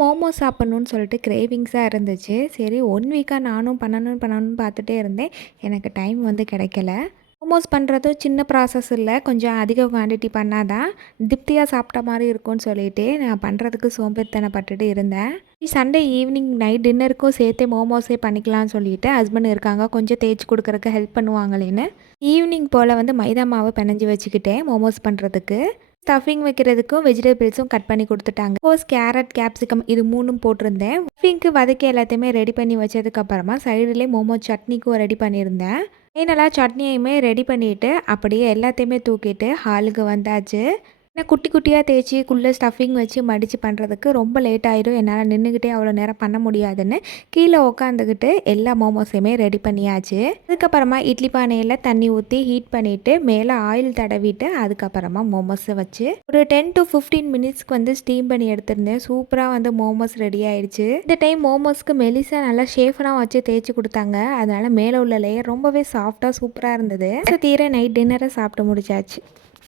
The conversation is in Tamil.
மோமோஸ் சாப்பிட்ணுன்னு சொல்லிட்டு கிரேவிங்ஸாக இருந்துச்சு. சரி 1 வீக்கா நானும் பண்ணணும்னு பார்த்துட்டே இருந்தேன். எனக்கு டைம் வந்து கிடைக்கல. மோமோஸ் பண்ணுறதும் சின்ன ப்ராசஸ் இல்ல. கொஞ்சம் அதிக குவான்டிட்டி பண்ணா தான் திருப்தியா சாப்பிட்ட மாரி இருக்கும்னு சொல்லிட்டு நான் பண்ணுறதுக்கு சோம்பேறித்தனப்பட்டுட்டு இருந்தேன். சண்டே ஈவினிங் நைட் டின்னருக்கும் சேர்த்தே மோமோஸே பண்ணிக்கலாம்னு சொல்லிட்டு ஹஸ்பண்ட் இருக்காங்க. கொஞ்சம் தேய்ச்சு குடுக்குறக்கு ஹெல்ப் பண்ணுவாங்களேன்னு, ஈவினிங் போல் வந்து மைதா மாவு பெனஞ்சு வச்சுக்கிட்டேன் மோமோஸ் பண்ணுறதுக்கு. ஸ்டஃபிங் வைக்கிறதுக்கும் வெஜிடபிள்ஸும் கட் பண்ணி கொடுத்துட்டாங்க. கோஸ், கேரட், கேப்சிகம் இது 3ம் போட்டிருந்தேன். ஸ்டஃபிங்க்கு வதக்கி எல்லாத்தையுமே ரெடி பண்ணி வச்சதுக்கப்புறமா சைடுலேயே மோமோ சட்னிக்கும் ரெடி பண்ணியிருந்தேன். ஃபைனலாக சட்னியுமே ரெடி பண்ணிவிட்டு அப்படியே எல்லாத்தையுமே தூக்கிட்டு ஹாலுக்கு வந்தாச்சு. ஏன்னா குட்டி குட்டியாக தேய்ச்சி குள்ளே ஸ்டஃபிங் வச்சு மடித்து பண்ணுறதுக்கு ரொம்ப லேட் ஆகிடும். என்னால் நின்றுக்கிட்டே அவ்வளோ நேரம் பண்ண முடியாதுன்னு கீழே உட்காந்துக்கிட்டு எல்லா மோமோஸையுமே ரெடி பண்ணியாச்சு. அதுக்கப்புறமா இட்லி பானையில் தண்ணி ஊற்றி ஹீட் பண்ணிவிட்டு மேலே ஆயில் தடவிட்டு அதுக்கப்புறமா மோமோஸை வச்சு ஒரு 10 to 15 மினிட்ஸ்க்கு வந்து ஸ்டீம் பண்ணி எடுத்திருந்தேன். சூப்பராக வந்து மோமோஸ் ரெடி ஆயிடுச்சு. இந்த டைம் மோமோஸ்க்கு மெலிசா நல்லா ஷேஃபனாக வச்சு தேய்ச்சி கொடுத்தாங்க. அதனால மேலே உள்ள லேயர் ரொம்பவே சாஃப்டாக சூப்பராக இருந்தது. தீர நைட் டின்னரை சாப்பிட்டு முடிச்சாச்சு.